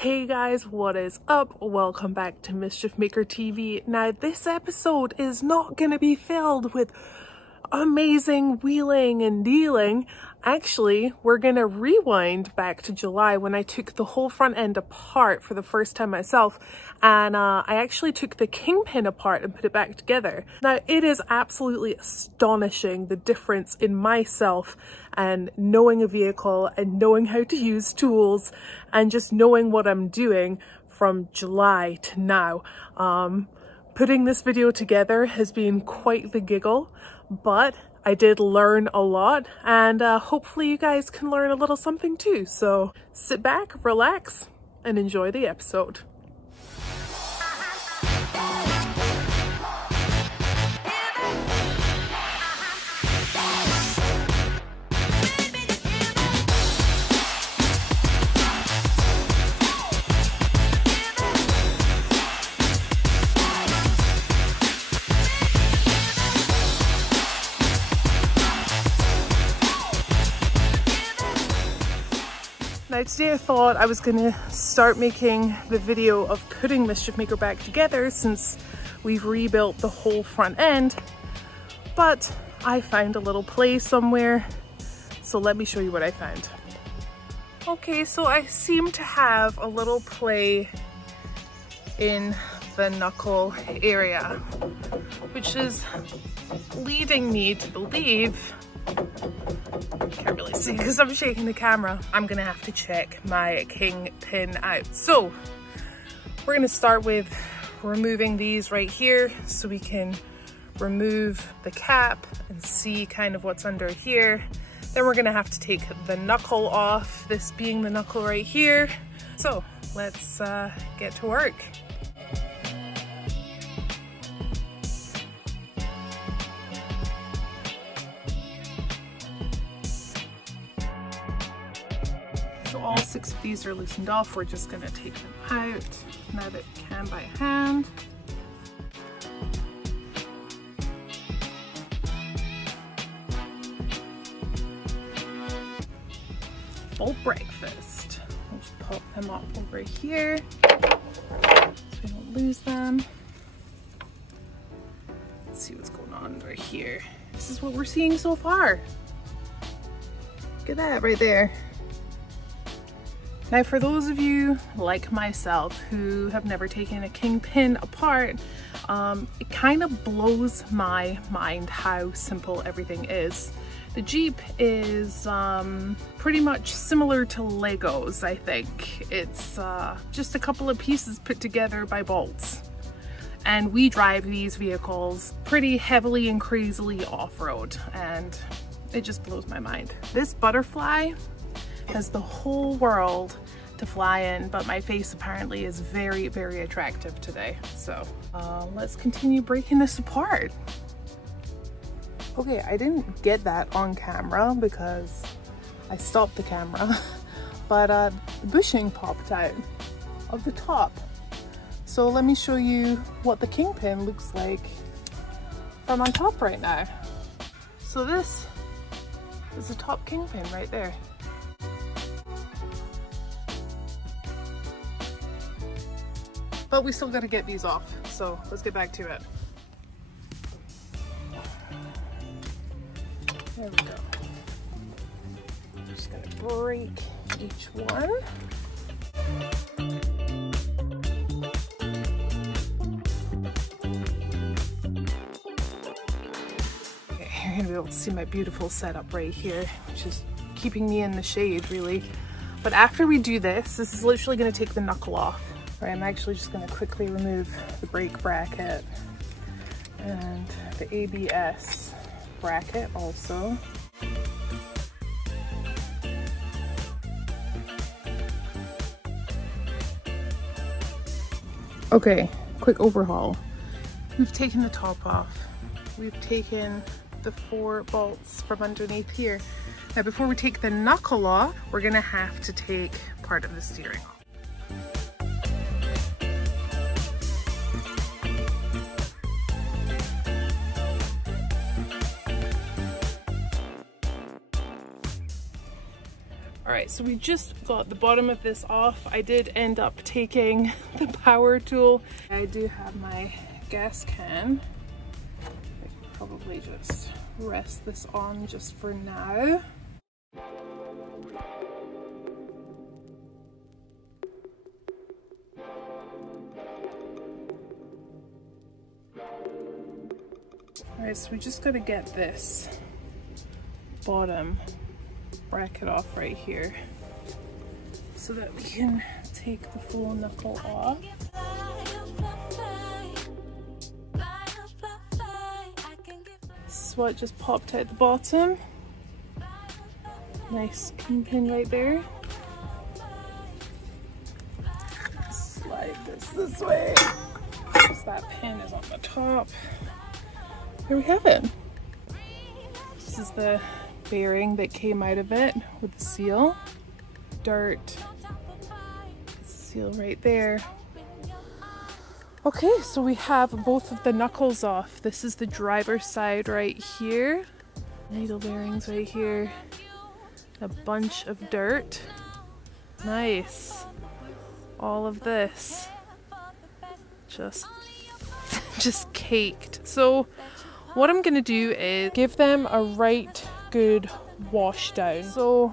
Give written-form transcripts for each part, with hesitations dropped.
Hey guys, what is up? Welcome back to MischiefMaker TV. Now this episode is not going to be filled with amazing wheeling and dealing. Actually, we're going to rewind back to July when I took the whole front end apart for the first time myself, and I actually took the kingpin apart and put it back together. Now it is absolutely astonishing the difference in myself and knowing a vehicle and knowing how to use tools and just knowing what I'm doing from July to now. Putting this video together has been quite the giggle, but I did learn a lot, and hopefully you guys can learn a little something too. So sit back, relax, and enjoy the episode. Now today I thought I was gonna start making the video of putting MischiefMaker back together since we've rebuilt the whole front end, but I found a little play somewhere, so let me show you what I found. Okay, so I seem to have a little play in the knuckle area, which is leading me to believe, can't really see because I'm shaking the camera, I'm gonna have to check my kingpin out. So we're gonna start with removing these right here so we can remove the cap and see kind of what's under here. Then we're gonna have to take the knuckle off, this being the knuckle right here. So let's get to work. All 6 of these are loosened off. We're just going to take them out now that we can by hand. Full breakfast. We'll just pop them up over here so we don't lose them. Let's see what's going on right here. This is what we're seeing so far. Look at that right there. Now for those of you like myself who have never taken a kingpin apart, it kind of blows my mind how simple everything is. The Jeep is pretty much similar to Legos, I think. It's just a couple of pieces put together by bolts. And we drive these vehicles pretty heavily and crazily off-road, and it just blows my mind. This butterfly has the whole world to fly in, but my face apparently is very, very attractive today. So let's continue breaking this apart. Okay, I didn't get that on camera because I stopped the camera, but the bushing popped out of the top. So let me show you what the kingpin looks like from on top right now. So this is the top kingpin right there. But we still got to get these off, so let's get back to it. There we go. Just gonna break each one. Okay, you're gonna be able to see my beautiful setup right here, which is keeping me in the shade really. But after we do this, this is literally gonna take the knuckle off. Right, I'm actually just going to quickly remove the brake bracket and the ABS bracket also. Okay, quick overhaul. We've taken the top off. We've taken the 4 bolts from underneath here. Now before we take the knuckle off, we're going to have to take part of the steering off. Alright, so we just got the bottom of this off. I did end up taking the power tool. I do have my gas can. I could probably just rest this on just for now. Alright, so we just gotta get this bottom bracket off right here so that we can take the full knuckle off. This is what just popped out the bottom. Nice kingpin right there. Slide this way. Because that pin is on the top. Here we have it. This is the bearing that came out of it with the seal. Dart. Seal right there. Okay, so we have both of the knuckles off. This is the driver's side right here. Needle bearings right here. A bunch of dirt. Nice. All of this. Just caked. So what I'm gonna do is give them a right good wash down. So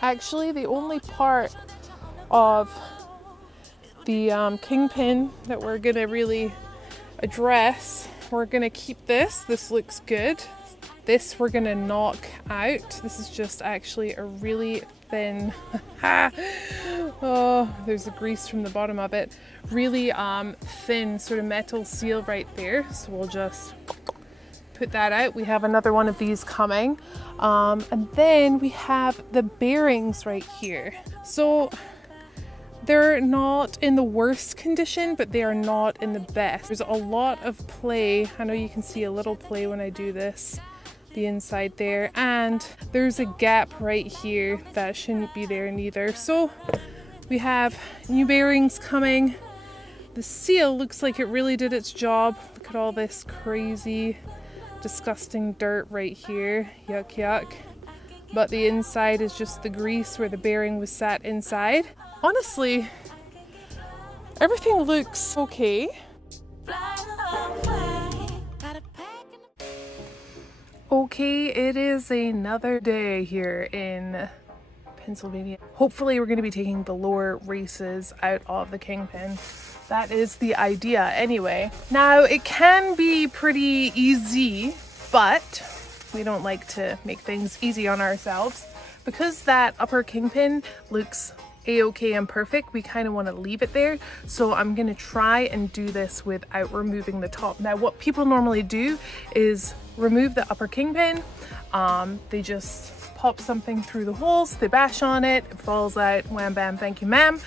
actually the only part of the kingpin that we're gonna really address, we're gonna keep this. This looks good. This we're gonna knock out. This is just actually a really thin oh, there's the grease from the bottom of it. Really thin sort of metal seal right there. So we'll just put that out. We have another one of these coming. And then we have the bearings right here. So they're not in the worst condition, but they are not in the best. There's a lot of play. I know you can see a little play when I do this. The inside there, and there's a gap right here that shouldn't be there neither. So we have new bearings coming. The seal looks like it really did its job. Look at all this crazy disgusting dirt right here. Yuck yuck. But the inside is just the grease where the bearing was sat inside. Honestly, everything looks okay. Okay, it is another day here in Pennsylvania. Hopefully we're going to be taking the lower races out of the kingpin. That is the idea anyway. Now it can be pretty easy, but we don't like to make things easy on ourselves. Because that upper kingpin looks a-okay and perfect, we kind of want to leave it there. So I'm going to try and do this without removing the top. Now what people normally do is remove the upper kingpin. They just pop something through the holes, they bash on it, it falls out, wham bam, thank you ma'am.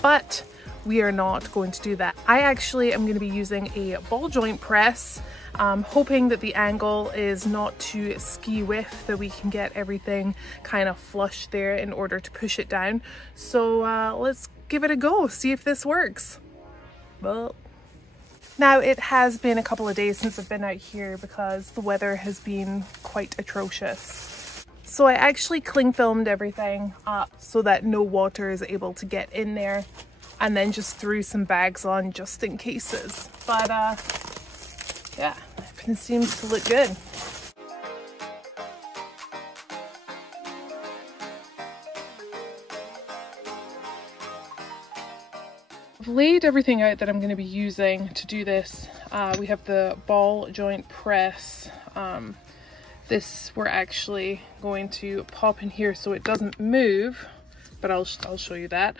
But we are not going to do that. I actually am going to be using a ball joint press, hoping that the angle is not too ski-whiff, that we can get everything kind of flush there in order to push it down. So let's give it a go, see if this works. Well, now it has been a couple of days since I've been out here because the weather has been quite atrocious. So I actually cling filmed everything up so that no water is able to get in there, and then just threw some bags on just in cases. But yeah, everything seems to look good. I've laid everything out that I'm going to be using to do this. We have the ball joint press. This we're actually going to pop in here so it doesn't move, but I'll show you that.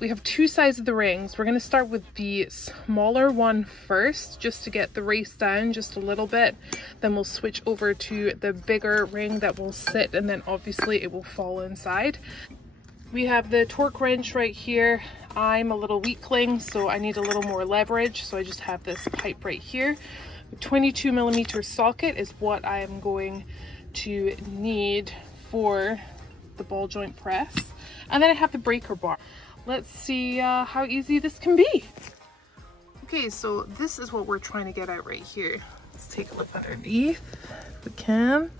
We have two sides of the rings. We're going to start with the smaller one first, just to get the race down just a little bit. Then we'll switch over to the bigger ring that will sit, and then obviously it will fall inside. We have the torque wrench right here. I'm a little weakling, so I need a little more leverage, so I just have this pipe right here. A 22mm socket is what I am going to need for the ball joint press. And then I have the breaker bar. Let's see how easy this can be. Okay, so this is what we're trying to get out right here. Let's take a look underneath if we can.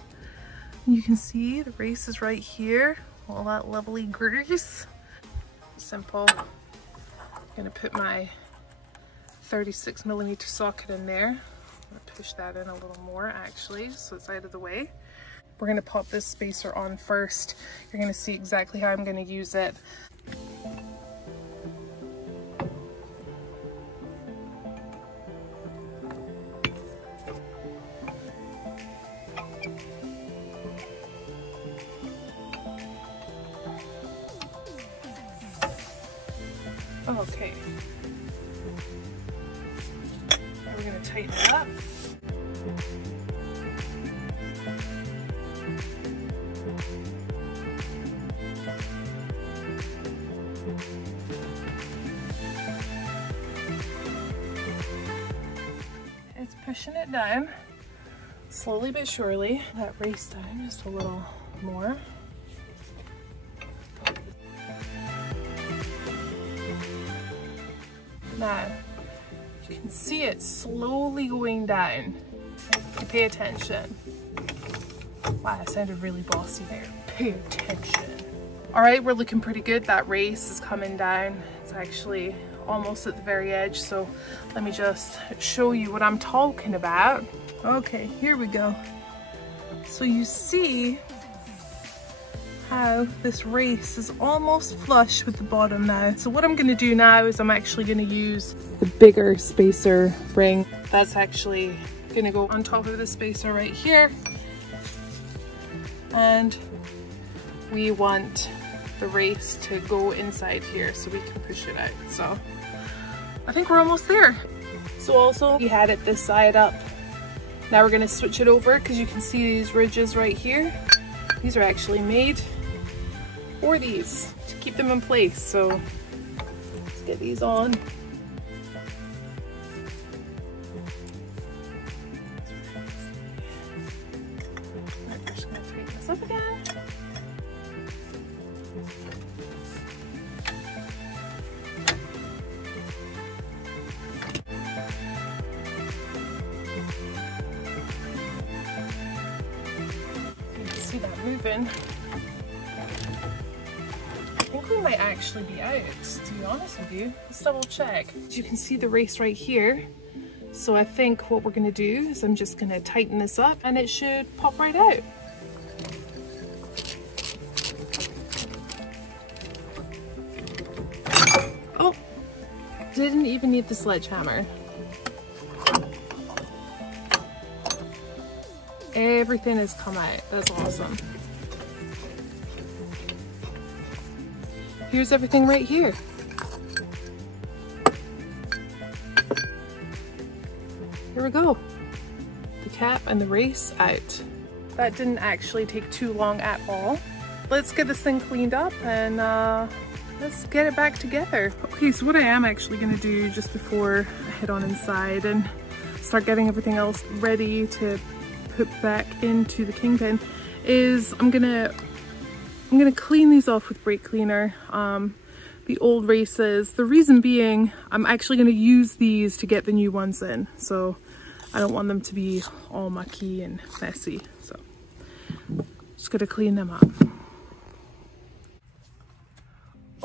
You can see the race is right here. All that lovely grease. Simple. I'm gonna put my 36mm socket in there. I'm gonna push that in a little more actually, so it's out of the way. We're gonna pop this spacer on first. You're gonna see exactly how I'm gonna use it. Okay. Now we're gonna tighten it up. It's pushing it down, slowly but surely. That race down just a little more. Now, you can see it slowly going down. You pay attention. Wow, I sounded really bossy there. Pay attention. All right, we're looking pretty good. That race is coming down. It's actually almost at the very edge, so let me just show you what I'm talking about. Okay, here we go. So you see how this race is almost flush with the bottom now. So what I'm going to do now is I'm actually going to use the bigger spacer ring. That's actually going to go on top of the spacer right here. And we want the race to go inside here so we can push it out. So I think we're almost there. So also we had it this side up. Now we're going to switch it over because you can see these ridges right here. These are actually made for these to keep them in place. So let's get these on. I'm just going to tighten this up again. You can see that moving. I think we might actually be out, to be honest with you. Let's double check. You can see the race right here. So I think what we're going to do is I'm just going to tighten this up and it should pop right out. Oh, didn't even need the sledgehammer. Everything has come out. That's awesome. Here's everything right here. Here we go. The cap and the race out. That didn't actually take too long at all. Let's get this thing cleaned up and let's get it back together. Okay, so what I am actually gonna do just before I head on inside and start getting everything else ready to put back into the kingpin is I'm gonna clean these off with brake cleaner, the old races. The reason being, I'm actually gonna use these to get the new ones in. So I don't want them to be all mucky and messy. So just gotta clean them up.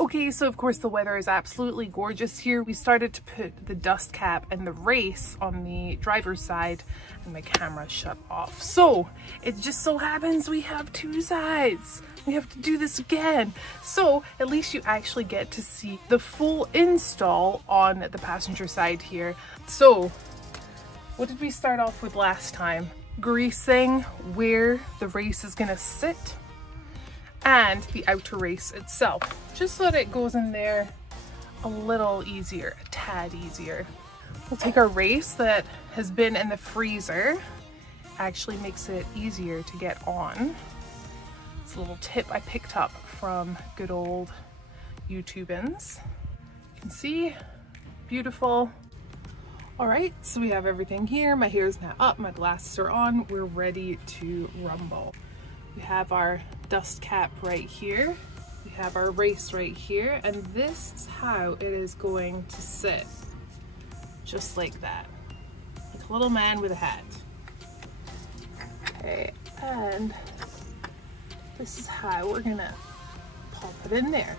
Okay, so of course the weather is absolutely gorgeous here. We started to put the dust cap and the race on the driver's side and my camera shut off. So it just so happens we have two sides. We have to do this again. So at least you actually get to see the full install on the passenger side here. So what did we start off with last time? Greasing where the race is gonna sit and the outer race itself, just so that it goes in there a little easier, a tad easier. We'll take our race that has been in the freezer, actually makes it easier to get on. It's a little tip I picked up from good old YouTubins. You can see, beautiful. All right, so we have everything here. My hair is now up, my glasses are on. We're ready to rumble. We have our dust cap right here. We have our race right here, and this is how it is going to sit. Just like that. Like a little man with a hat. Okay, and this is how we're gonna pop it in there.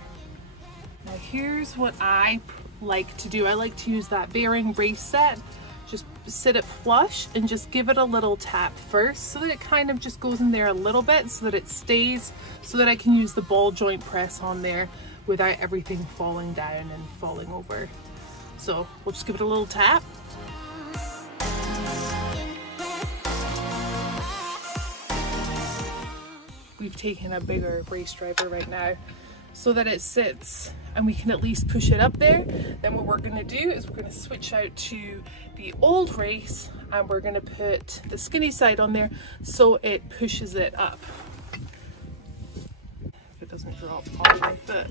Now here's what I like to do. I like to use that bearing race set. Just sit it flush and just give it a little tap first so that it kind of just goes in there a little bit so that it stays, so that I can use the ball joint press on there without everything falling down and falling over. So we'll just give it a little tap. We've taken a bigger race driver right now so that it sits and we can at least push it up there. Then what we're gonna do is we're gonna switch out to the old race and we're gonna put the skinny side on there so it pushes it up. If it doesn't drop on my foot.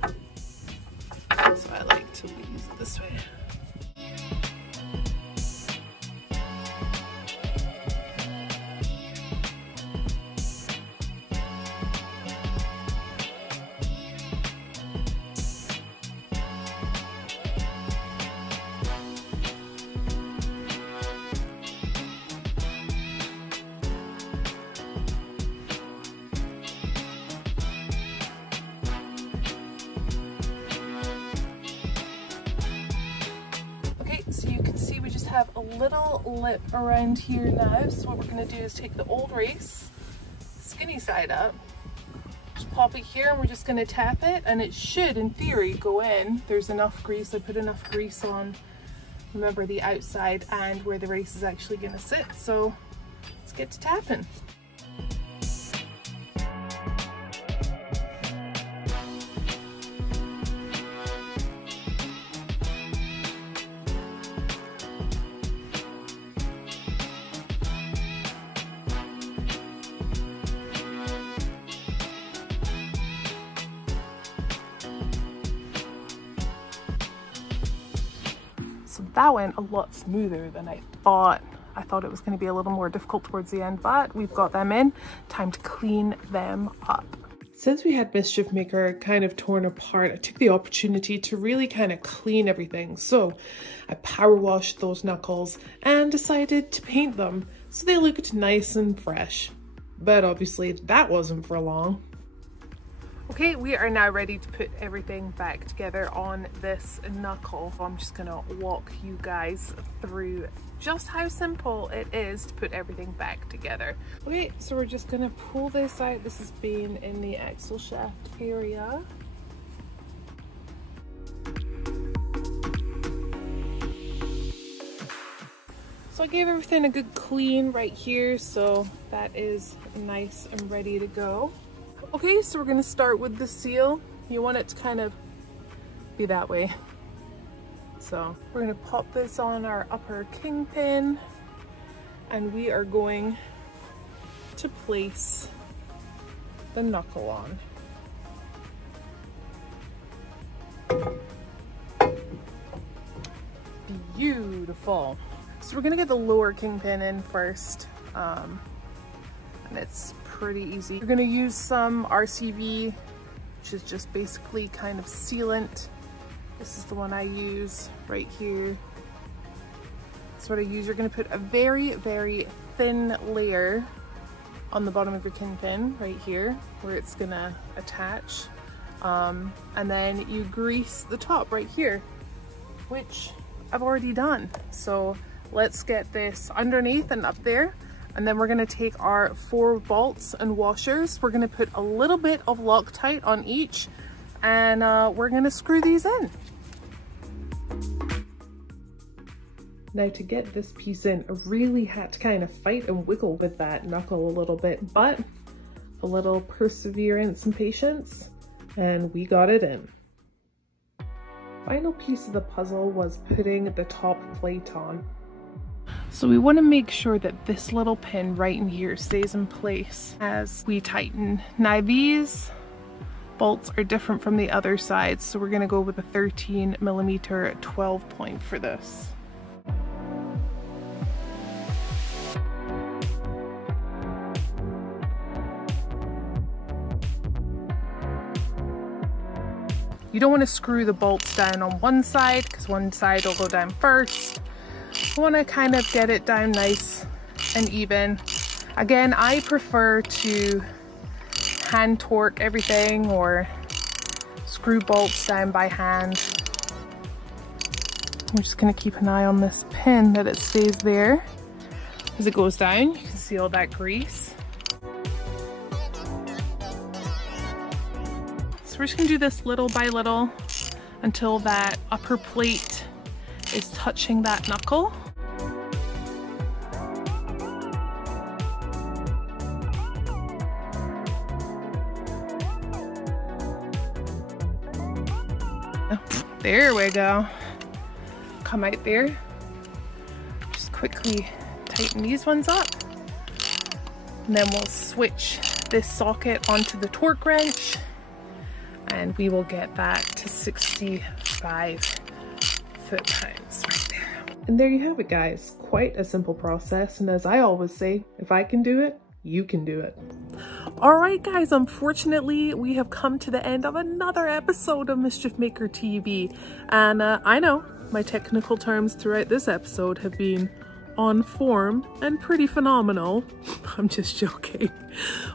So I like to use it this way. So you can see we just have a little lip around here now. So what we're going to do is take the old race, skinny side up, just pop it here and we're just going to tap it and it should in theory go in. There's enough grease, I put enough grease on, remember, the outside and where the race is actually going to sit. So let's get to tapping. So that went a lot smoother than I thought. I thought it was going to be a little more difficult towards the end, but we've got them in. Time to clean them up. Since we had MischiefMaker kind of torn apart, I took the opportunity to really kind of clean everything. So I power washed those knuckles and decided to paint them so they looked nice and fresh. But obviously that wasn't for long. Okay, we are now ready to put everything back together on this knuckle. I'm just gonna walk you guys through just how simple it is to put everything back together. Okay, so we're just gonna pull this out. This has been in the axle shaft area. So I gave everything a good clean right here, so that is nice and ready to go. Okay, so we're gonna start with the seal. You want it to kind of be that way. So we're gonna pop this on our upper kingpin and we are going to place the knuckle on. Beautiful. So we're gonna get the lower kingpin in first. And it's pretty easy. You're gonna use some RCV, which is just basically kind of sealant. This is the one I use right here. That's what I use. You're gonna put a very, very thin layer on the bottom of your kingpin right here where it's gonna attach. And then you grease the top right here, which I've already done. So let's get this underneath and up there. And then we're gonna take our 4 bolts and washers. We're gonna put a little bit of Loctite on each and we're gonna screw these in. Now to get this piece in, I really had to kind of fight and wiggle with that knuckle a little bit, but a little perseverance and patience, and we got it in. Final piece of the puzzle was putting the top plate on. So we want to make sure that this little pin right in here stays in place as we tighten. Now these bolts are different from the other sides, so we're going to go with a 13mm 12 point for this. You don't want to screw the bolts down on one side because one side will go down first. You want to kind of get it down nice and even. Again, I prefer to hand torque everything or screw bolts down by hand. We're just gonna keep an eye on this pin that it stays there. As it goes down, you can see all that grease. So we're just gonna do this little by little until that upper plate is touching that knuckle. There we go. Come out there. Just quickly tighten these ones up. And then we'll switch this socket onto the torque wrench and we will get that to 65 foot-pounds right there. And there you have it, guys. Quite a simple process. And as I always say, if I can do it, you can do it. All right, guys, unfortunately, we have come to the end of another episode of MischiefMaker TV. And I know my technical terms throughout this episode have been on form and pretty phenomenal. I'm just joking.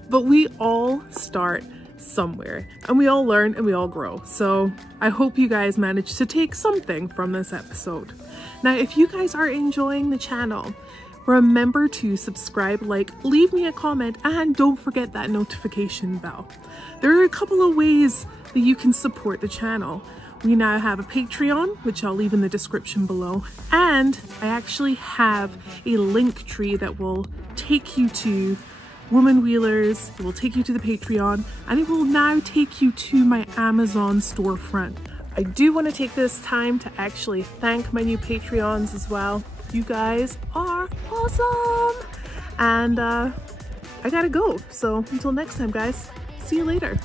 But we all start somewhere and we all learn and we all grow. So I hope you guys managed to take something from this episode. Now, if you guys are enjoying the channel, remember to subscribe, like, leave me a comment, and don't forget that notification bell. There are a couple of ways that you can support the channel. We now have a Patreon, which I'll leave in the description below, and I actually have a link tree that will take you to Woman Wheelers, it will take you to the Patreon, and it will now take you to my Amazon storefront. I do want to take this time to actually thank my new Patreons as well. You guys are awesome! And I gotta go. So until next time, guys, see you later.